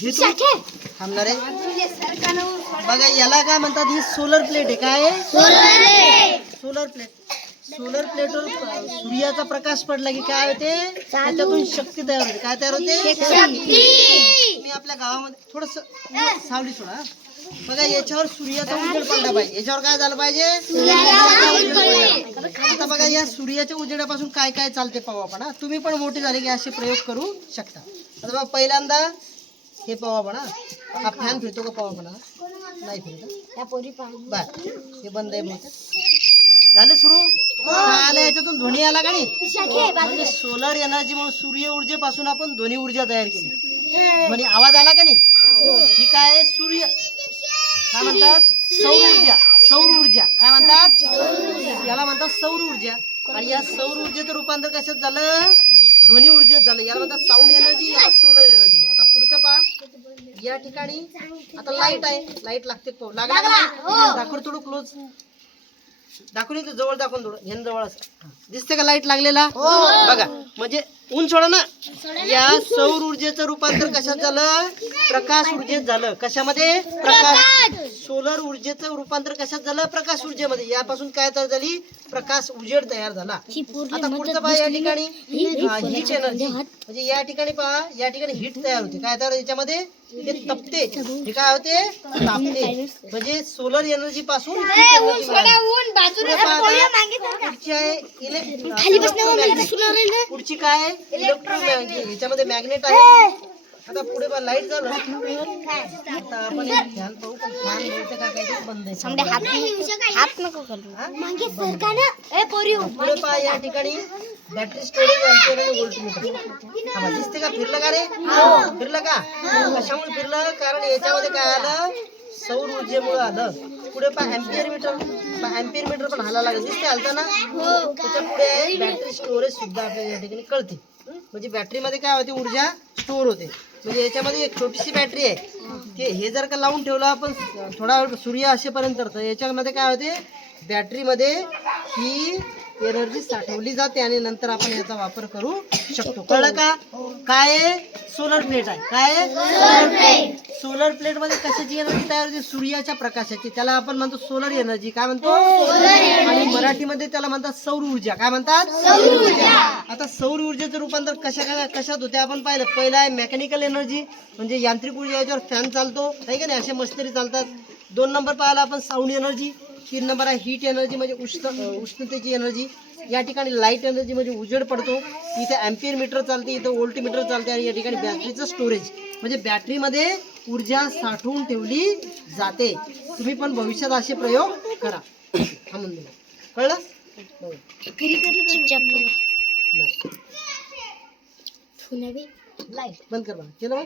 हे तू थांबणार आहे बघा, याला काय म्हणतात, ही सोलर प्लेट आहे. काय आहे? Solar plate. सोलर प्लेटवर सूर्याचा प्रकाश पडला की काय होते, त्याच्यातून शक्ती तयार होते. काय तयार होते? मी आपल्या गावामध्ये थोडस सावली सोडा. बघा, याच्यावर सूर्याचा उजेड पडला पाहिजे. याच्यावर काय झालं पाहिजे? आता बघा, या सूर्याच्या उजेडापासून काय काय चालते पाहू आपण. तुम्ही पण मोठे झाले की असे प्रयोग करू शकता. आता बघा, पहिल्यांदा हे पाहू आपण. हा फॅन फिरतो का पाहू आपण. नाही फिरत. बर, हे बंद आहे बहुतेक. झालं सुरू. आला, याच्यातून ध्वनी आला का नाही? म्हणजे सोलर एनर्जी म्हणून सूर्य ऊर्जेपासून आपण ध्वनी ऊर्जा तयार केली. ध्वनी आवाज आला का नाही? ठीक आहे. सूर्य काय म्हणतात? सौर ऊर्जा. सौर ऊर्जा काय म्हणतात? याला म्हणतात सौर ऊर्जा. आणि या सौर ऊर्जेचं रूपांतर कशात झालं? ध्वनी ऊर्जेत झालं. याला म्हणतात साऊंड एनर्जी, याला सोलर एनर्जी. आता पुढचं पहा. या ठिकाणी आता लाईट आहे. लाईट लागते पाहू. लागला? दाखव थोडं क्लोज. दाखवून येतो जवळ. दाखवून थोडं ह्यान जवळ असं दिसते का लाईट लागलेला? बघा, म्हणजे ऊन सोडा ना. या सौर ऊर्जेचं रूपांतर कशात झालं? प्रकाश ऊर्जेत झालं. कशामध्ये? प्रकाश. सोलर ऊर्जेचं रूपांतर कशात झालं? प्रकाश ऊर्जेमध्ये. यापासून काय तयार झाली? प्रकाश उजेड तयार झाला. आता पुढचं पहा. या ठिकाणी हीट एनर्जी, म्हणजे या ठिकाणी पहा, या ठिकाणी हीट तयार होते. काय तयार? याच्यामध्ये हे तपते. हे काय होते? तापते. म्हणजे सोलर एनर्जी पासून पुढची काय? इलेक्ट्रोमॅग्नेट. याच्यामध्ये मॅग्नेट आहे. आता पुढे बघा, लाईट झालं. आता आपण फॅन पाहू, पण फॅन बोलते का काय बंद आहे. पुढे पहा. या ठिकाणी बॅटरी स्टोरेज, अँपिअर आणि व्होल्टमीटर. दिसते का? फिरलं का रे? फिरलं का? कशामुळे फिरलं? कारण याच्यामध्ये काय आलं? सौर ऊर्जेमुळे आलं. पुढे पहा, अँपिअर मीटर. अँपिअर मीटर पण हाला लागेल. दिसते हलतं ना? त्याच्या पुढे आहे बॅटरी स्टोरेज सुद्धा आपल्याला या ठिकाणी कळते. म्हणजे बॅटरीमध्ये काय होते? ऊर्जा स्टोअर होते. म्हणजे याच्यामध्ये एक छोटीशी बॅटरी आहे. ते हे जर का लावून ठेवलं आपण थोडा वेळ सूर्य असेपर्यंत, तर याच्यामध्ये काय होते? बॅटरीमध्ये ही एनर्जी साठवली जाते आणि नंतर आपण याचा वापर करू शकतो. कळलं का? काय आहे? सोलर प्लेट आहे. काय आहे? Solar plate. सोलर प्लेट मध्ये कशाची एनर्जी तयार होते? सूर्याच्या प्रकाशाची. त्याला आपण म्हणतो सोलर एनर्जी. काय म्हणतो? आणि मराठीमध्ये त्याला म्हणतात सौर ऊर्जा. काय म्हणतात? सौर ऊर्जा. आता सौर ऊर्जेचं रूपांतर कशात होते आपण पाहिलं. पहिला आहे मेकॅनिकल एनर्जी, म्हणजे यांत्रिक ऊर्जा. याच्यावर फॅन चालतो, आहे का नाही? असे मशिनरी चालतात. 2 नंबर पाहिला आपण साऊंड एनर्जी. 3 नंबर आहे हीट एनर्जी, म्हणजे उष्णतेची एनर्जी. या ठिकाणी लाईट एनर्जी, म्हणजे उजेड पडतो. इथे अँपिअर मीटर चालते, इथे व्होल्ट मीटर चालते. आणि या ठिकाणी बॅटरीचं स्टोरेज, म्हणजे बॅटरीमध्ये ऊर्जा साठवून ठेवली जाते. तुम्ही पण भविष्यात असे प्रयोग करा. थांबून दिला. कळलं? नाही. बंद कर बा. केलं बा.